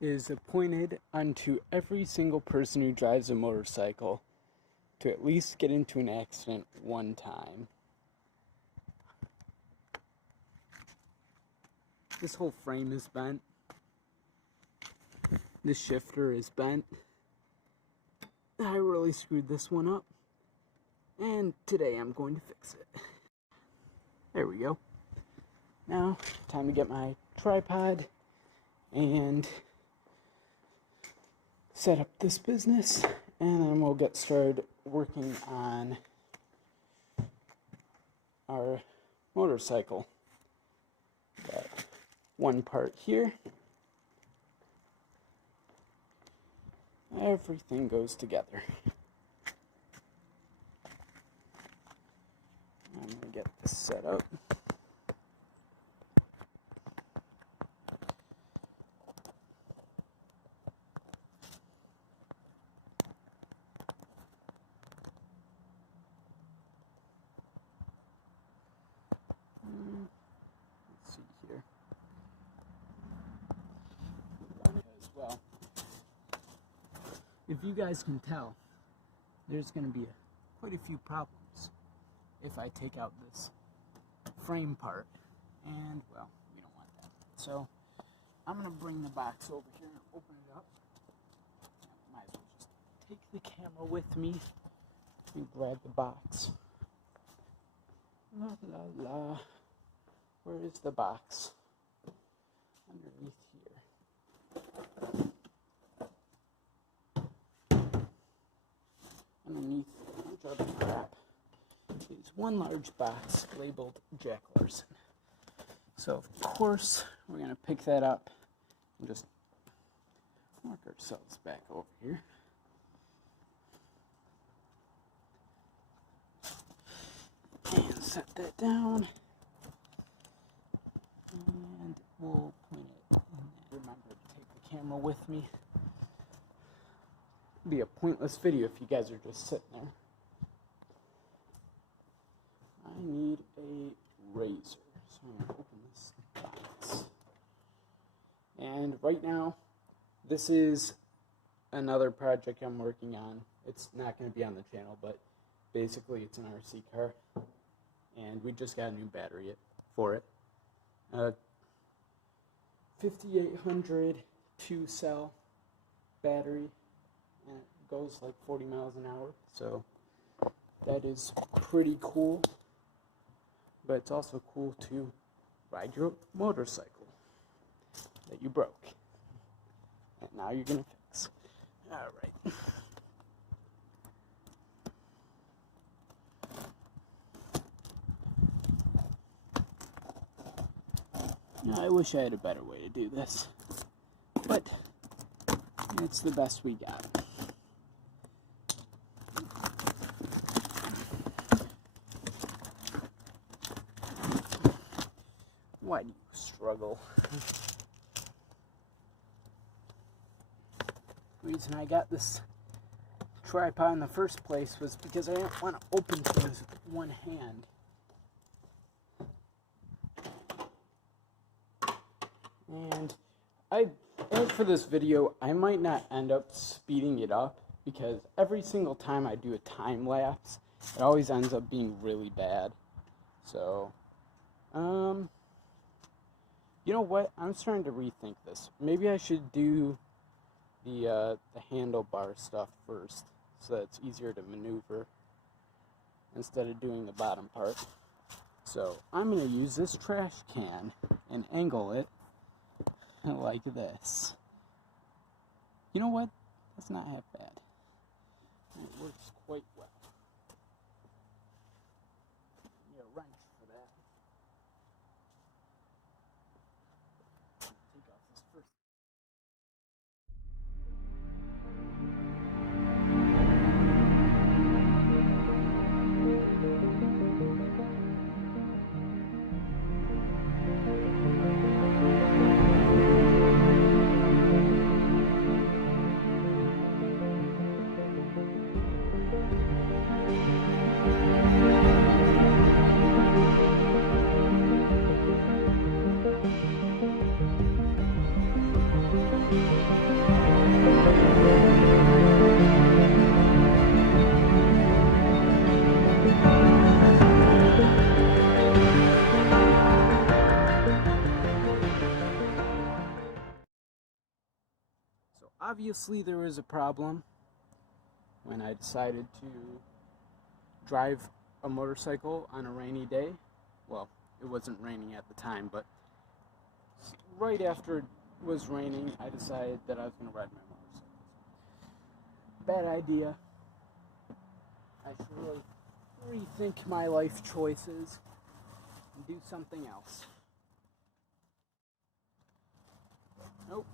is appointed unto every single person who drives a motorcycle to at least get into an accident one time. This whole frame is bent. This shifter is bent. I really screwed this one up, and today I'm going to fix it. There we go. Now, time to get my tripod and set up this business, and then we'll get started working on our motorcycle. Got one part here. Everything goes together. I'm going to get this set up. Let's see here. As well. If you guys can tell, there's going to be quite a few problems if I take out this frame part, and well, we don't want that. So I'm going to bring the box over here and open it up. Might as well just take the camera with me and grab the box. La la la. Where is the box? Underneath here. Underneath a bunch of other crap is one large box labeled Jack Larson. So of course we're going to pick that up and just work ourselves back over here. And set that down. And we'll point it in there. Remember to take the camera with me. It'd be a pointless video if you guys are just sitting there. I need a razor, so I'm going to open this box. And right now, this is another project I'm working on. It's not going to be on the channel, but basically it's an RC car. And we just got a new battery for it. 5800 2-cell battery, and it goes like 40 miles an hour, so that is pretty cool. But it's also cool to ride your motorcycle that you broke, and now you're gonna fix. All right. I wish I had a better way to do this, but it's the best we got. Why do you struggle? The reason I got this tripod in the first place was because I didn't want to open things with one hand. And as for this video, I might not end up speeding it up because every single time I do a time lapse, it always ends up being really bad. So, you know what? I'm starting to rethink this. Maybe I should do the handlebar stuff first, so that it's easier to maneuver instead of doing the bottom part. So I'm going to use this trash can and angle it like this. You know what? That's not half bad. It works quite well. Need a wrench for that. Take off this first. obviously there was a problem when I decided to drive a motorcycle on a rainy day. Well, it wasn't raining at the time, but right after it was raining, I decided that I was going to ride my motorcycle. Bad idea. I should really rethink my life choices and do something else. Nope.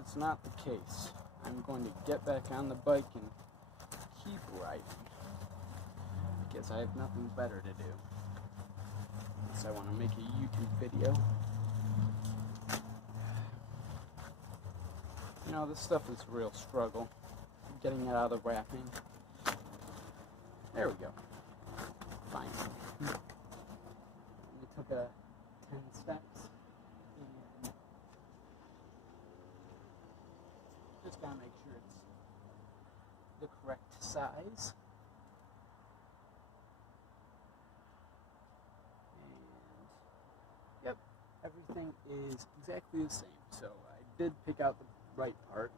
It's not the case. I'm going to get back on the bike and keep riding. Because I have nothing better to do. Unless I want to make a YouTube video. You know, this stuff is a real struggle. Getting it out of the wrapping. There we go. Fine. We took 10 steps. And just gotta make sure it's the correct size. And yep, everything is exactly the same. So I did pick out the right part.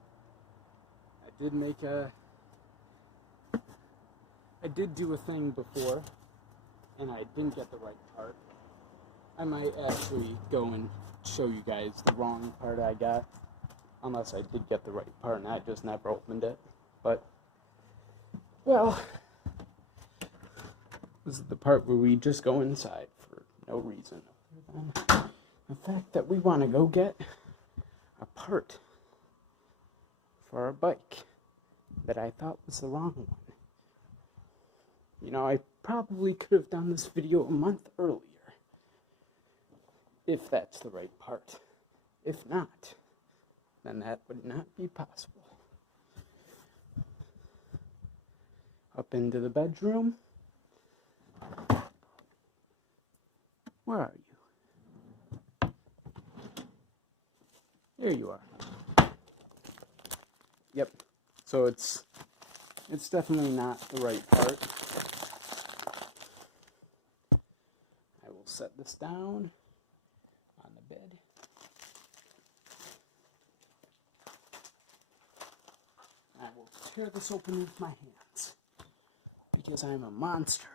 I did do a thing before, and I didn't get the right part. I might actually go and show you guys the wrong part I got, unless I did get the right part and I just never opened it. But, well, this is the part where we just go inside for no reason other than the fact that we want to go get a part for our bike that I thought was the wrong one. You know, I probably could have done this video a month earlier, if that's the right part. If not, then that would not be possible. Up into the bedroom. Where are you? There you are. Yep. So it's definitely not the right part. I will set this down on the bed. I will tear this open with my hands because I'm a monster.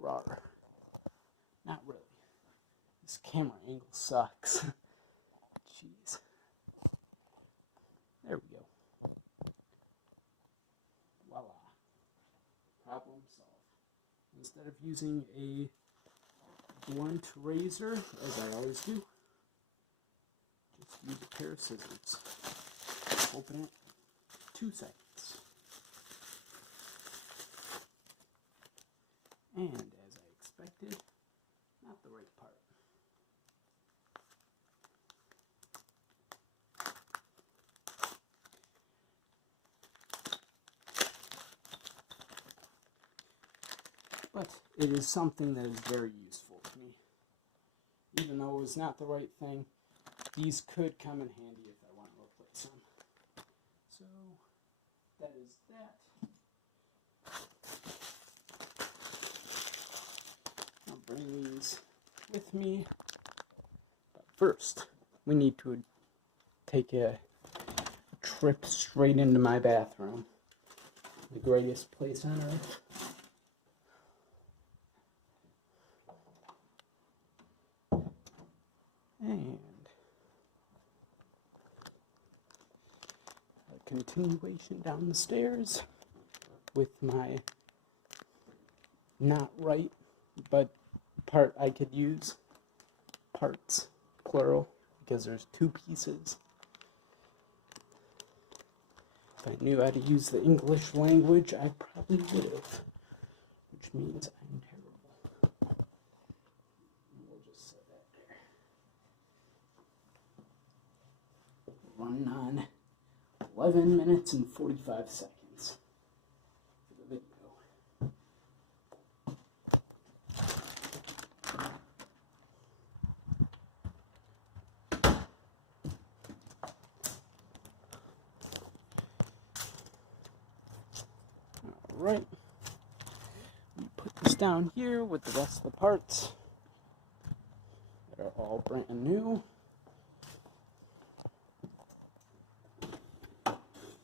Rawr. Not really. This camera angle sucks. Jeez. There we go. Voila. Problem solved. Instead of using a blunt razor, as I always do, just use a pair of scissors. Open it. 2 seconds. And as I expected, not the right part. But it is something that is very useful to me. Even though it was not the right thing, these could come in handy if I want to replace them. So, that is that. I'll bring these with me. But first, we need to take a trip straight into my bathroom. The greatest place on earth. And a continuation down the stairs with my not right, but part I could use. Parts, plural, because there's 2 pieces. If I knew how to use the English language, I probably would have, which means I'm terrible. We'll just set that there. Running on 11 minutes and 45 seconds for the video. Alright, we put this down here with the rest of the parts that are all brand new.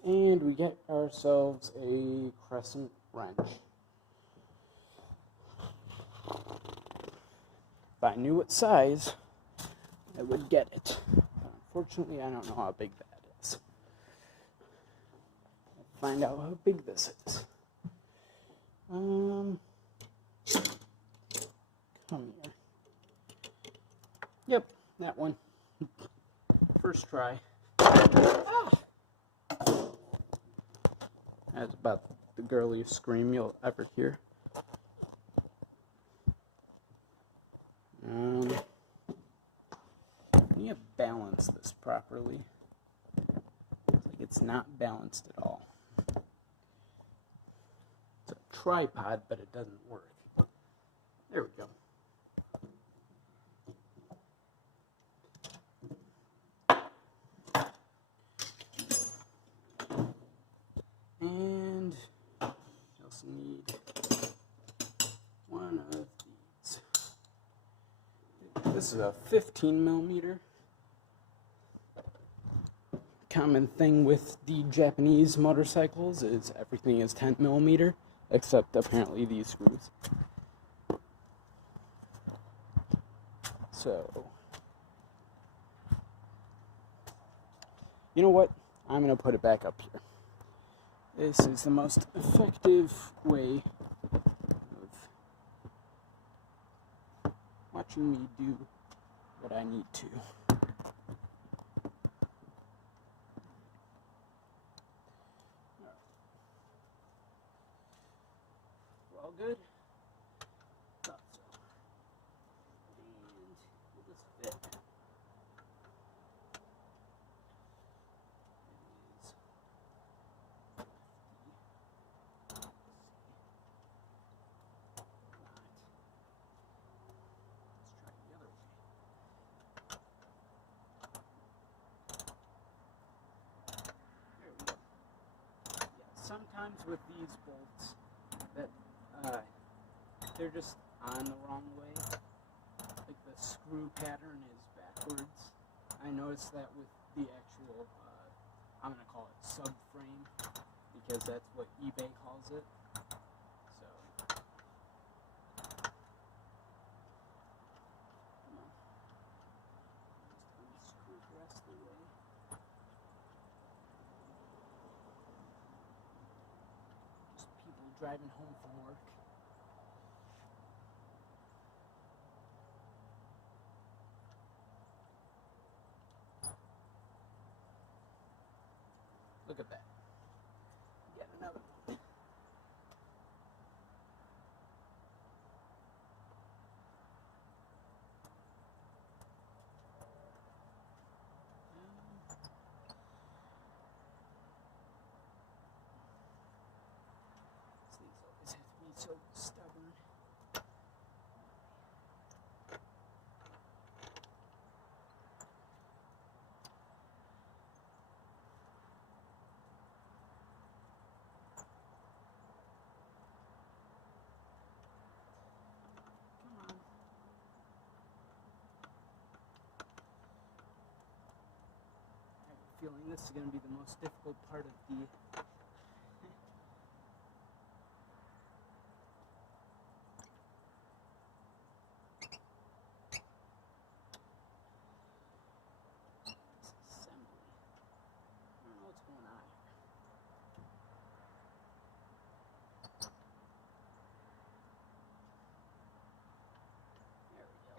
And we get ourselves a crescent wrench. If I knew what size, I would get it. But unfortunately, I don't know how big that is. Let's find out how big this is. Come here. Yep, that one. First try. Ah! That's about the girliest scream you'll ever hear. I need to balance this properly. It's not balanced at all. It's a tripod, but it doesn't work. There we go. And I also need one of these. This is a 15 millimeter. Common thing with the Japanese motorcycles is everything is 10 millimeter, except apparently these screws. So, you know what? I'm going to put it back up here. This is the most effective way of watching me do what I need to. All good? Thought so. And will this fit? It is. Sometimes with these bolts, that they're just on the wrong way. Like the screw pattern is backwards. I noticed that with the actual, I'm gonna call it subframe, because that's what eBay calls it. So, come on. Just unscrew the rest of the way. People driving home from work. Look at that. Get another one. These always have to be so stubborn. Come on. I have a feeling this is going to be the most difficult part of the assembly. I don't know what's going on here. There we go.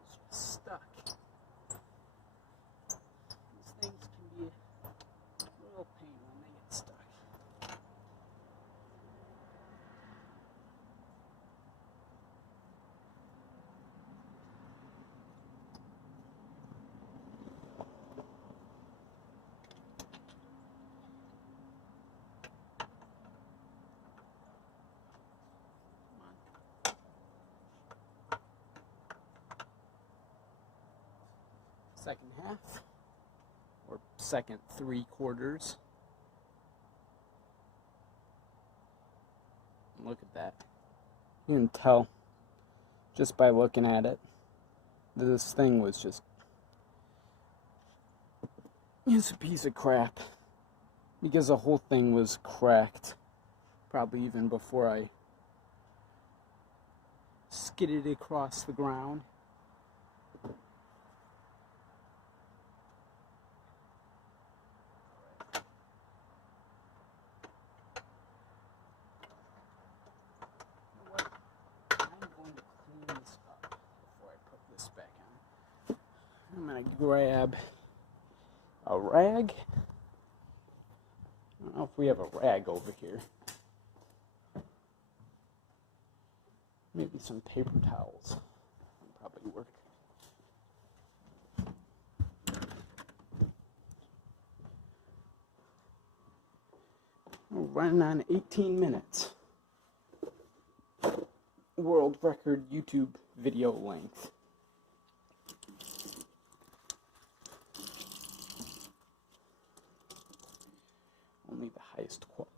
It's just stuck. These things can be a real pain when they get stuck. Second half, or second 3/4. Look at that. You can tell just by looking at it. This thing was just It's a piece of crap because the whole thing was cracked, probably even before I skidded across the ground. I'm gonna grab a rag. I don't know if we have a rag over here. Maybe some paper towels. That'll probably work. We're running on 18 minutes. World record YouTube video length. Only the highest quality.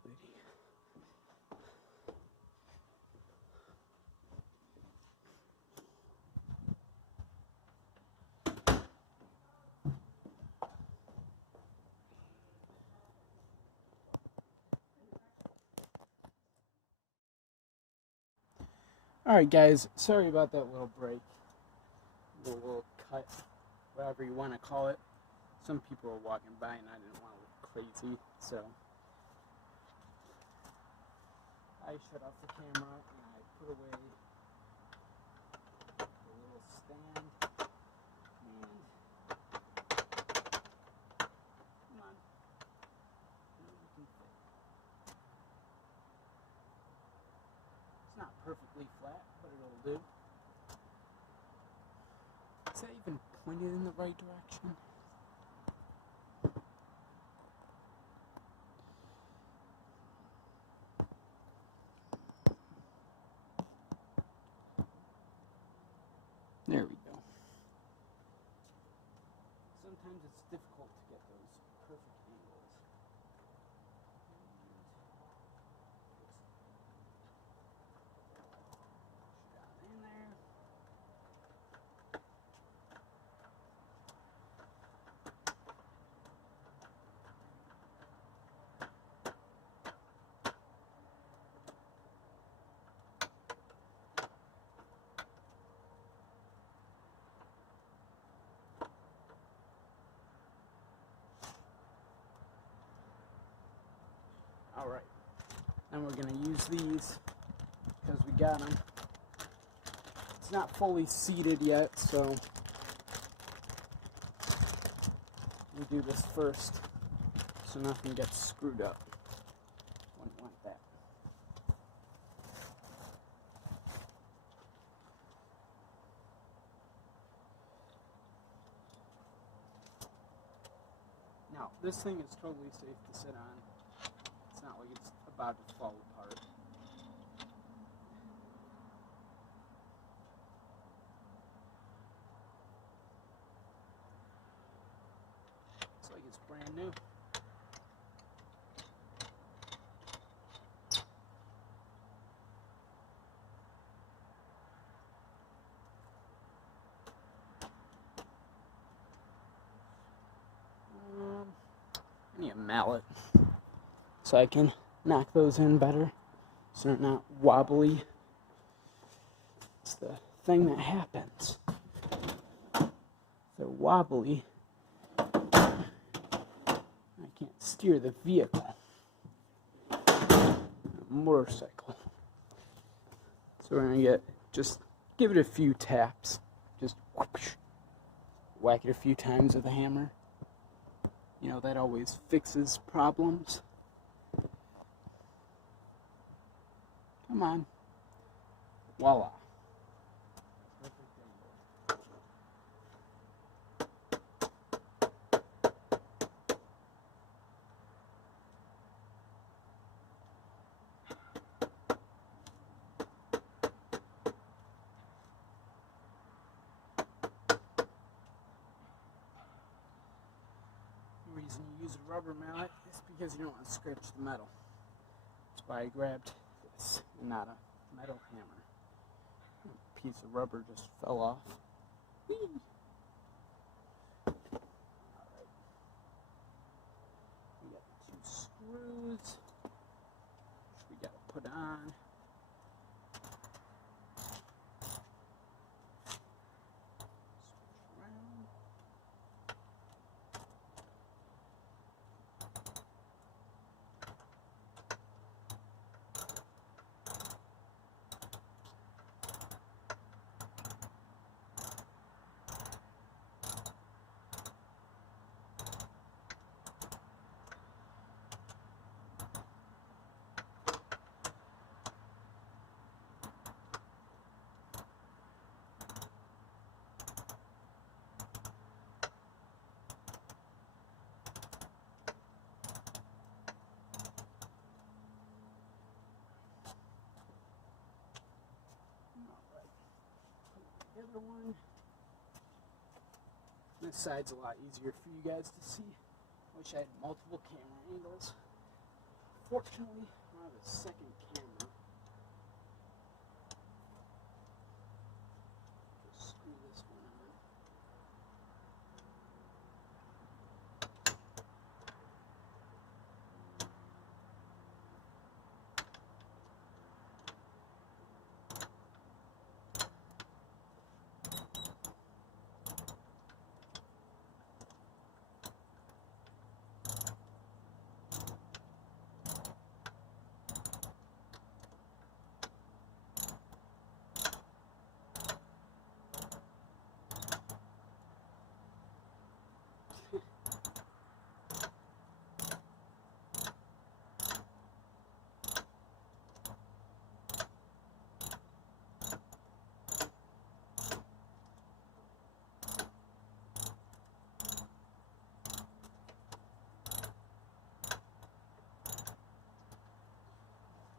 Alright guys, sorry about that little break. Little cut, whatever you want to call it. Some people were walking by and I didn't want to look crazy, so I shut off the camera and I put away the little stand and come on. It's not perfectly flat, but it'll do. Is that even pointed in the right direction? There we go. Sometimes it's difficult to get those perfect angles. Down in there. Alright, and we're going to use these because we got them. It's not fully seated yet, so we do this first so nothing gets screwed up. Wouldn't want that. Now, this thing is totally safe to sit on. It's not like it's about to fall apart. It's like it's brand new. I need a mallet so I can knock those in better so they're not wobbly. It's the thing that happens. If they're wobbly, I can't steer the vehicle. A motorcycle. So we're gonna just give it a few taps. Just whoosh, whack it a few times with a hammer. You know, that always fixes problems. Come on. Voila. The reason you use a rubber mallet is because you don't want to scratch the metal. That's why I grabbed this and not a metal hammer. A piece of rubber just fell off. Whee! Alright. The other one, this side's a lot easier for you guys to see. Wish I had multiple camera angles. Fortunately, I have a second camera. Just screw this one on.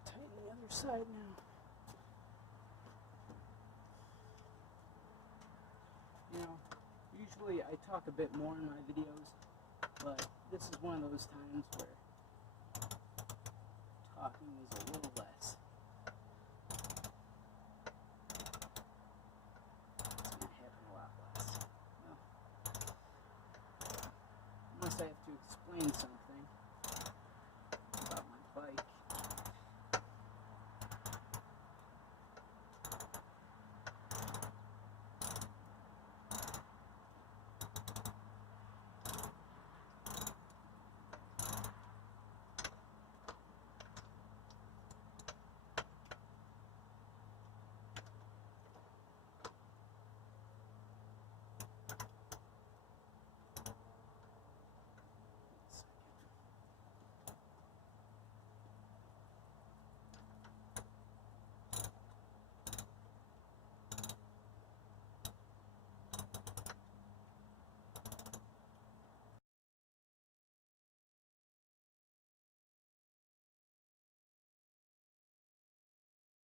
Tighten the other side now. You know, usually I talk a bit more in my videos, but this is one of those times where talking is a little less. It's going to happen a lot less. Well, unless I have to explain something.